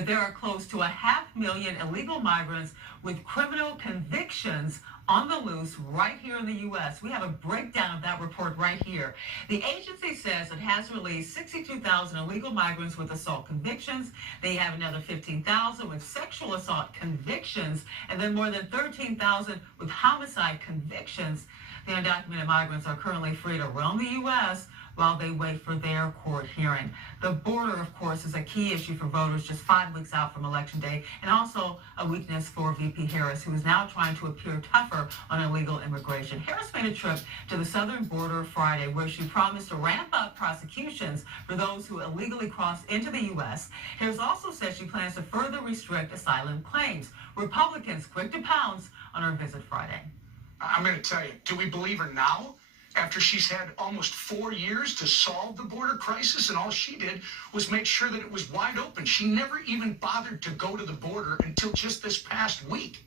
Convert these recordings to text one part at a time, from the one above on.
that there are close to 500,000 illegal migrants with criminal convictions on the loose right here in the U.S. We have a breakdown of that report right here. The agency says it has released 62,000 illegal migrants with assault convictions. They have another 15,000 with sexual assault convictions, and then more than 13,000 with homicide convictions. The undocumented migrants are currently free to roam the U.S. while they wait for their court hearing. The border, of course, is a key issue for voters just 5 weeks out from Election Day, and also a weakness for VP Harris, who is now trying to appear tougher on illegal immigration. Harris made a trip to the southern border Friday, where she promised to ramp up prosecutions for those who illegally cross into the U.S. Harris also said she plans to further restrict asylum claims. Republicans quick to pounce on her visit Friday. I'm going to tell you, do we believe her now? After she's had almost 4 years to solve the border crisis, and all she did was make sure that it was wide open. She never even bothered to go to the border until just this past week.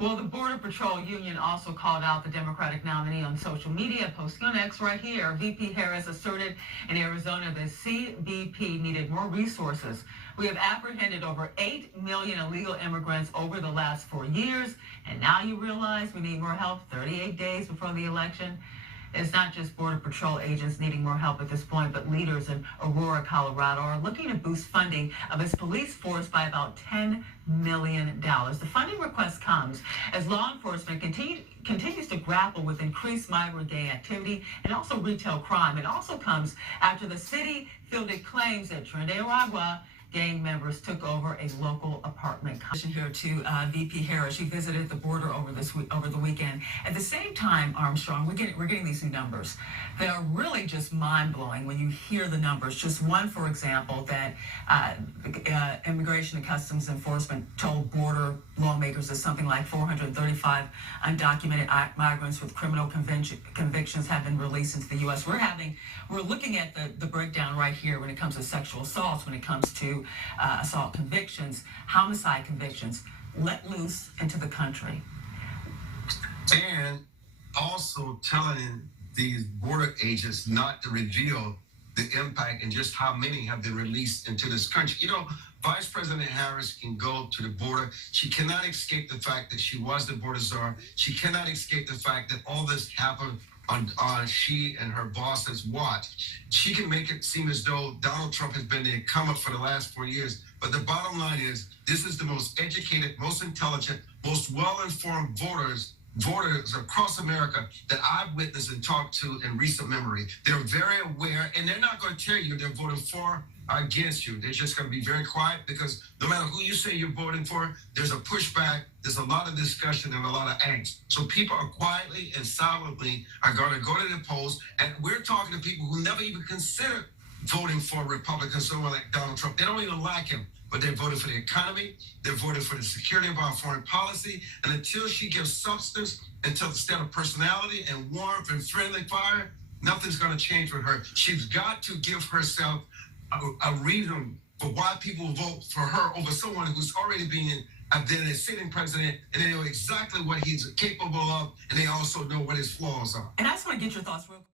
Well, the Border Patrol Union also called out the Democratic nominee on social media, posting on X right here. VP Harris asserted in Arizona that CBP needed more resources. We have apprehended over 8 million illegal immigrants over the last 4 years, and now you realize we need more help 38 days before the election. It's not just Border Patrol agents needing more help at this point, but leaders in Aurora, Colorado are looking to boost funding of its police force by about $10 million. The funding request comes as law enforcement continues to grapple with increased migrant gang activity and also retail crime. It also comes after the city fielded claims that Trinidad Aragua gang members took over a local apartment here to VP Harris. She visited the border over the weekend. At the same time, Armstrong, we're getting these new numbers. They are really just mind-blowing when you hear the numbers. Just one, for example, that Immigration and Customs Enforcement told border lawmakers that something like 435 undocumented migrants with criminal convictions have been released into the U.S. We're looking at the breakdown right here when it comes to sexual assaults, when it comes to assault convictions, homicide convictions, let loose into the country. And also telling these border agents not to reveal the impact and just how many have been released into this country. You know, Vice President Harris can go to the border. She cannot escape the fact that she was the border czar. She cannot escape the fact that all this happened on she and her boss's watch. She can make it seem as though Donald Trump has been the incumbent for the last 4 years. But the bottom line is, this is the most educated, most intelligent, most well-informed voters across America that I've witnessed and talked to in recent memory. They're very aware, and they're not going to tell you they're voting for or against you. They're just going to be very quiet, because no matter who you say you're voting for, there's a pushback, there's a lot of discussion and a lot of angst. So people are quietly and silently are going to go to the polls, and we're talking to people who never even considered voting for a Republican, someone like Donald Trump. They don't even like him, but they're voting for the economy, they're voting for the security of our foreign policy, and until she gives substance, until instead of personality and warmth and friendly fire, nothing's going to change with her. She's got to give herself a reason for why people vote for her over someone who's already been a sitting president, and they know exactly what he's capable of, and they also know what his flaws are. And I just want to get your thoughts real quick.